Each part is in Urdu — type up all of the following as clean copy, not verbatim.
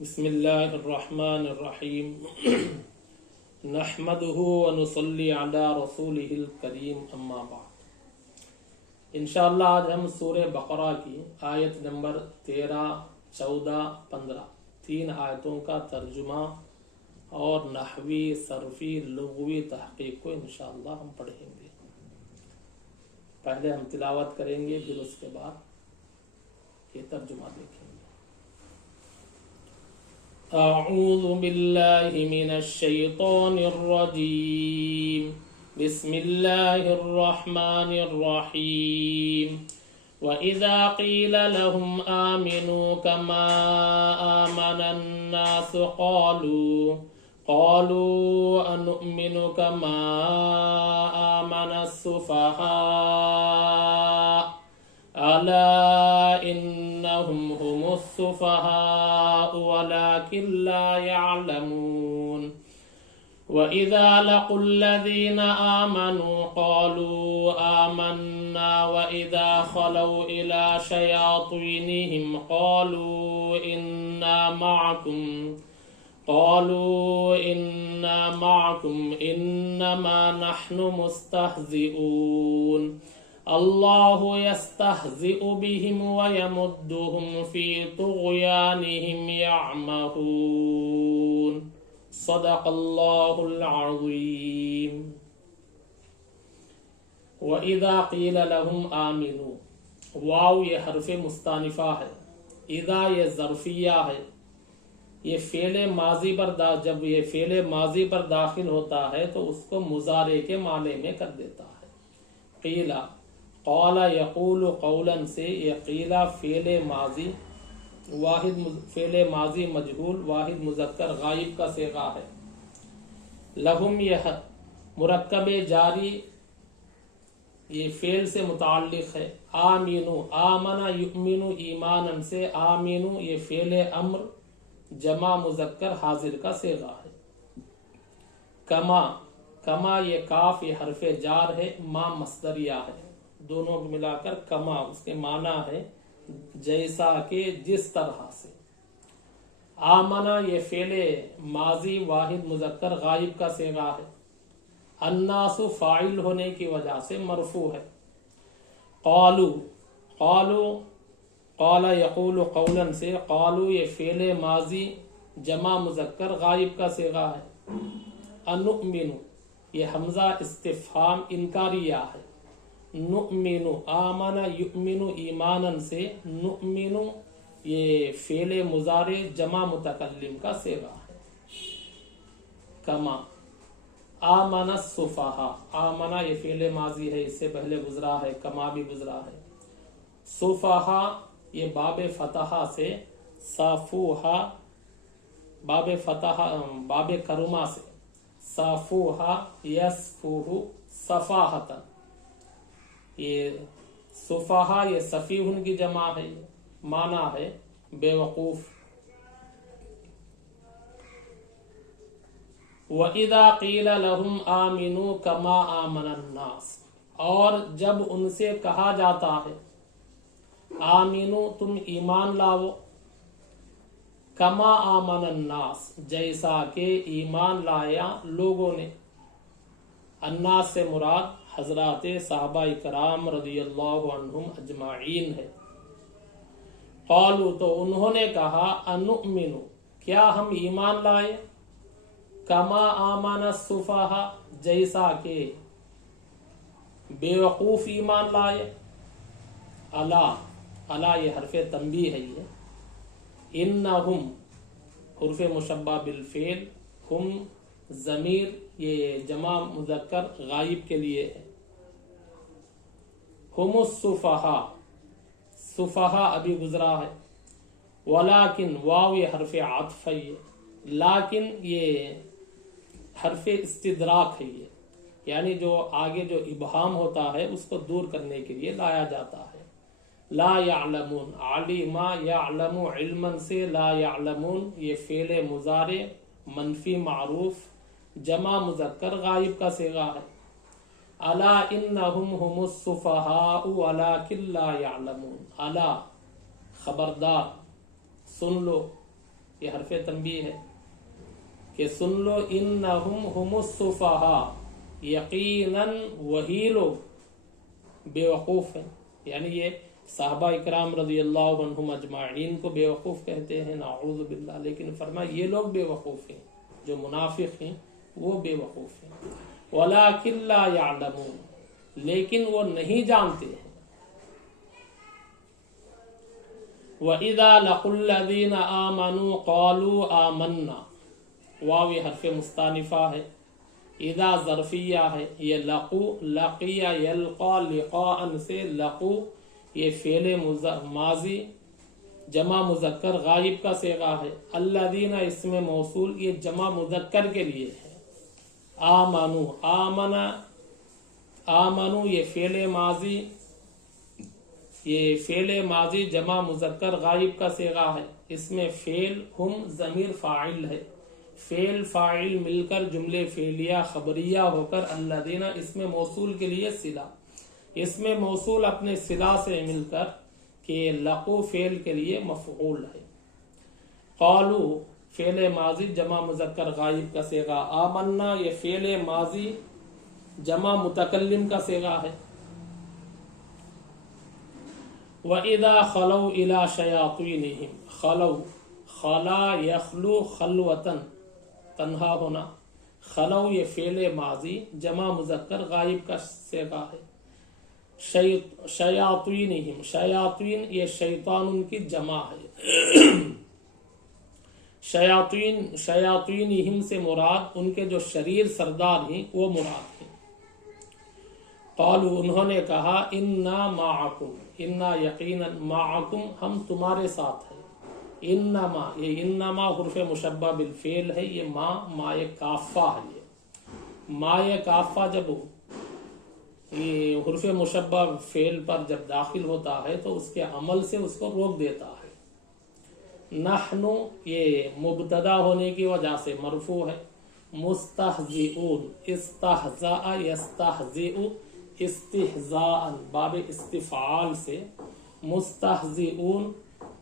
بسم اللہ الرحمن الرحیم نحمده ونصلی علی رسولہ الکریم اما بعد۔ انشاءاللہ آج ہم سورہ بقرہ کی آیت نمبر 13، 14، 15 تین آیتوں کا ترجمہ اور نحوی، صرفی، لغوی تحقیق کو انشاءاللہ ہم پڑھیں گے۔ پہلے ہم تلاوت کریں گے، پھر اس کے بعد یہ ترجمہ دیکھیں گے۔ اعوذ باللہ من الشیطان الرجیم، بسم اللہ الرحمن الرحیم۔ وَإِذَا قِيلَ لَهُمْ آمِنُوا كَمَا آمَنَ النَّاسُ قَالُوا أَنُؤْمِنُ كَمَا آمَنَ السُّفَهَاءُ أَلَا إِنَّهُمْ هُمُ السُّفَهَاءُ وَلَكِنْ لَا يَعْلَمُونَ وَإِذَا لَقُوا الَّذِينَ آمَنُوا قَالُوا آمَنَّا وَإِذَا خَلَوْا إِلَى شَيَاطِينِهِمْ قَالُوا إِنَّا مَعَكُمْ إِنَّمَا نَحْنُ مُسْتَهْزِئُونَ اللہ یستہزئ بہم ویمدہم فی طغیانہم یعمہون۔ صدق اللہ العظیم۔ وَإِذَا قِيلَ لَهُمْ آمِنُوا، واو یہ حرف مستانفہ ہے، اذا یہ ظرفیہ ہے، یہ فعل ماضی پر جب یہ فعل ماضی پر داخل ہوتا ہے تو اس کو مضارع کے معنی میں کر دیتا ہے۔ قیلہ، قال یقول قولا سے، یہ قیلہ فعل ماضی مجہول واحد مذکر غائب کا صیغہ ہے۔ لہم یہ مرکب جاری یہ فعل سے متعلق ہے۔ آمینو، آمن یؤمن ایمانا سے، آمینو یہ فعل امر جمع مذکر حاضر کا صیغہ ہے۔ کما، کما یہ کاف یہ حرف جار ہے، ما مصدریہ ہے، دونوں کو ملا کر کما، اس کے معنی ہے جیسا کہ، جس طرح سے۔ آمنا یہ فعل ماضی واحد مذکر غائب کا صیغہ ہے، الناس فاعل ہونے کی وجہ سے مرفوع ہے۔ قالو، قالو قال یقول قولا سے، قالو یہ فعل ماضی جمع مذکر غائب کا صیغہ ہے۔ انؤمن یہ حمزہ استفہام انکاریہ ہے۔ نؤمن، آمن یؤمن ایمانا سے، نؤمن یہ فعل مضارع جمع متکلم کا صیغہ ہے۔ کما، آمن السفہاء، آمنا یہ فعل ماضی ہے، اس سے پہلے گزرا ہے، کما بھی گزرا ہے۔ سفہاء یہ باب فتحہ سے، صافوہا باب فتحہ باب کرما سے، صافوہا یصفوہ صفاحتا، یہ صفحہ یہ سفیہن کی جمع ہے، معنی ہے بے وقوف۔ وَإِذَا قِيلَ لَهُمْ آمِنُوا كَمَا آمَنَ النَّاسِ، اور جب ان سے کہا جاتا ہے آمینو تم ایمان لاؤ، کما آمن الناس جیسا کہ ایمان لایا لوگوں نے۔ الناس سے مراد حضرات صحابہ کرام رضی اللہ عنہم اجمعین ہے۔ قالوا تو انہوں نے کہا، انؤمن کیا ہم ایمان لائے، کما آمن السفہاء جیسا کہ بے وقوف ایمان لائے۔ الا، الا یہ حرف تنبیہ ہے، یہ انہم حرف مشبہ بالفعل، ہم ضمیر یہ جمع مذکر غائب کے لیے ہے۔ ہم السفہاء، سفہاء ابھی گزرا ہے۔ ولیکن واو یہ حرف عطف ہے، لیکن یہ حرف استدراک ہے، یہ یعنی جو آگے جو ابہام ہوتا ہے اس کو دور کرنے کے لیے لایا جاتا ہے۔ لا یعلمون، علم یعلم علما سے، لا یعلمون یہ فعل مضارع منفی معروف جمع مذکر غائب کا صیغہ ہے۔ الا انہم ہم السفہاء ولکن لا یعلمون، الا خبردار، سن لو، یہ حرف تنبیہ ہے کہ سن لو انہم ہم السفہاء، یقیناً وہی لوگ بے وقوف ہیں، یعنی یہ صحابہ اکرام رضی اللہ عنہم اجمعین کو بے وقوف کہتے ہیں، نعوذ باللہ، لیکن فرمایا یہ لوگ بے وقوف ہیں، جو منافق ہیں وہ بے وقوف ہیں، وَلَٰكِن لَا يَعْلَمُونَ، لیکن وہ نہیں جانتے ہیں۔ وَإِذَا لَقُوا الَّذِينَ آمَنُوا قَالُوا آمَنَّا، واو یہ حرف مستانفہ ہے، اذا ظرفیہ ہے، یہ لقو لقیہ یلقا لقاء سے لقو یہ فعل ماضی جمع مذکر غائب کا صیغہ ہے، الذین اسم موصول یہ جمع مذکر کے لیے ہے، آمنو آمنو یہ فعل ماضی جمع مذکر غائب کا صیغہ ہے، اس میں فعل ہم ضمیر فاعل ہے، فعل فاعل مل کر جملے فعلیہ خبریہ ہو کر الذین اسم موصول کے لیے صلہ، اسم موصول اپنے صلہ سے مل کر کہ لقو فعل کے لیے مفعول ہے، قالو فعل ماضی جمع مذکر غائب کا صیغہ، آمنا یہ فعل ماضی جمع متکلم کا صیغہ ہے، وَإِذَا خَلَوْا إِلَى شَيَاطِينِهِمْ خلو خلا یخلو خلوتن تنہا ہونا، خلو یہ فعل ماضی جمع مذکر غائب کا صیغہ ہے، شیاطینہم شیاطین یہ شیطان ان کی جمع ہے، شیاطینہم سے مراد ان کے جو شریر سردار ہیں وہ مراد ہیں، قالوا انہوں نے کہا انا معکم، انا یقینا معکم ہم تمہارے ساتھ ہیں، انما یہ انما حرف مشبہ بالفعل ہے، یہ ما کافہ ہے، یہ ما کافہ جب یہ حرف مشبہ فعل پر جب داخل ہوتا ہے تو اس کے عمل سے اس کو روک دیتا ہے، نحن یہ مبتدا ہونے کی وجہ سے مرفوع ہے، مستہزئون استہزاء یستہزئ استہزاء باب استفعال سے، مستہزئون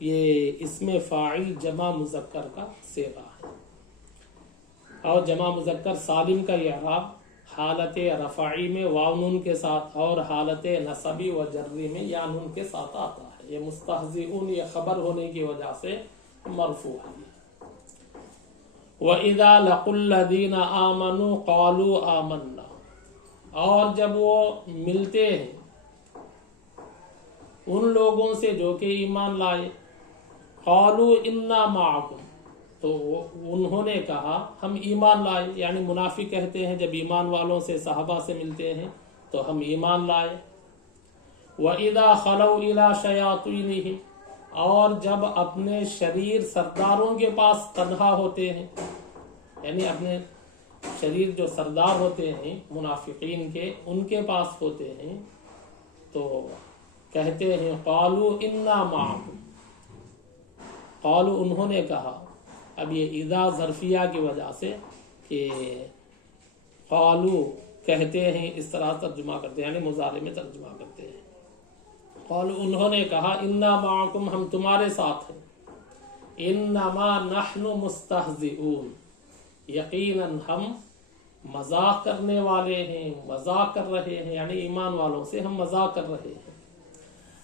یہ اسم فاعل جمع مذکر کا صیغہ ہے، اور جمع مذکر سالم کا اعراب حالت رفعی میں واو نون کے ساتھ اور حالت نصبی و جری میں یا نون کے ساتھ آتا ہے، یہ مستہزئون یہ خبر ہونے کی وجہ سے مرفوع ہے۔ وَإِذَا لَقُوا الَّذِينَ آمَنُوا قَالُوا آمَنَّا، اور جب وہ ملتے ہیں ان لوگوں سے جو کہ ایمان لائے، قالوا انا معکم تو انہوں نے کہا ہم ایمان لائے، یعنی منافق کہتے ہیں جب ایمان والوں سے صحابہ سے ملتے ہیں تو ہم ایمان لائے، وَإِذَا خَلَوْا إِلَى شَيَاطِينِهِمْ اور جب اپنے شریر سرداروں کے پاس تنہا ہوتے ہیں، یعنی اپنے شریر جو سردار ہوتے ہیں منافقین کے ان کے پاس ہوتے ہیں تو کہتے ہیں قالوا انا معکم، قالوا انہوں نے کہا، اب یہ اذا ظرفیہ کی وجہ سے کہ قالوا کہتے ہیں اس طرح ترجمہ کرتے ہیں، یعنی مضارع میں ترجمہ کرتے ہیں، قالوا انہوں نے کہا انا معکم ہم تمہارے ساتھ ہیں، انما نحن مستہزئون یقیناً ہم مذاق کرنے والے ہیں، مذاق کر رہے ہیں، یعنی ایمان والوں سے ہم مذاق کر رہے ہیں،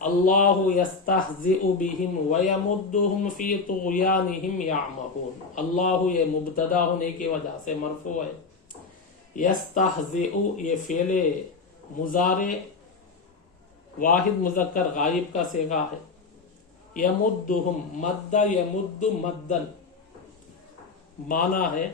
اللہ یستہزئ بہم ویمدہم فی طغیانہم یعمہون، اللہ یہ مبتدا ہونے کی وجہ سے مرفوع ہے، یستہزئ یہ فعل مضارع واحد مذکر غائب کا صیغہ ہے، یمدہم مد یمد مدن معنی ہے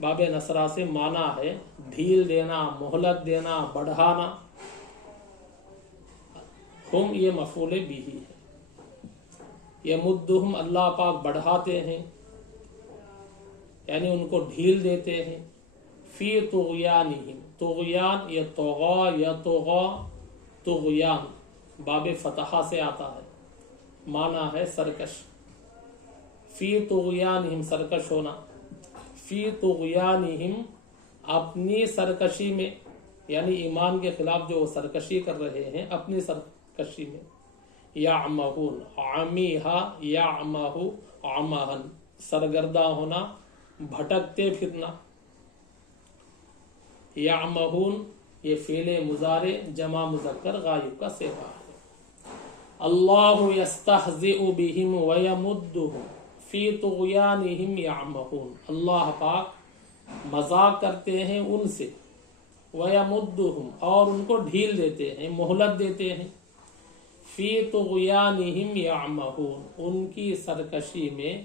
باب نصرہ سے معنی ہے ڈھیل دینا، مہلت دینا، بڑھانا، ہم یہ مفعول بھی ہے، یمدہم اللہ پاک بڑھاتے ہیں یعنی ان کو ڈھیل دیتے ہیں، فی طغیانہم طغیان یہ طغا یا طغا طغیان باب فتحہ سے آتا ہے، معنی ہے سرکش، فی طغیانہم سرکش ہونا، فی طغیانہم اپنی سرکشی میں، یعنی ایمان کے خلاف جو سرکشی کر رہے ہیں اپنی سرکشی میں، یعمہون عمیہا یعمہ عمہن سرگردہ ہونا، بھٹکتے پھرنا۔ یعمہون یہ فعل مضارع جمع مذکر غائب کا صیغہ ہے۔ اللہ یستہزئ بہم ویمدہم فی طغیانہم یعمہون، اللہ پاک مذاق کرتے ہیں ان سے، ویمدہم اور ان کو ڈھیل دیتے ہیں، مہلت دیتے ہیں، فی طغیانہم یعمہون ان کی سرکشی میں،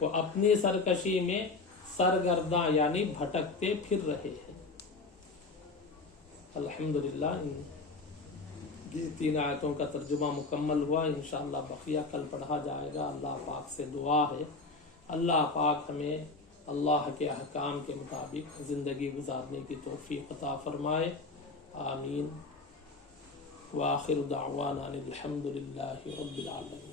وہ اپنی سرکشی میں سرگرداں یعنی بھٹکتے پھر رہے ہیں۔ الحمدللہ یہ 3 آیتوں کا ترجمہ مکمل ہوا، انشاءاللہ بقیہ کل پڑھا جائے گا۔ اللہ پاک سے دعا ہے اللہ پاک ہمیں اللہ کے احکام کے مطابق زندگی گزارنے کی توفیق عطا فرمائے، آمین۔ وآخر دعوانا الحمدللہ رب العالمین۔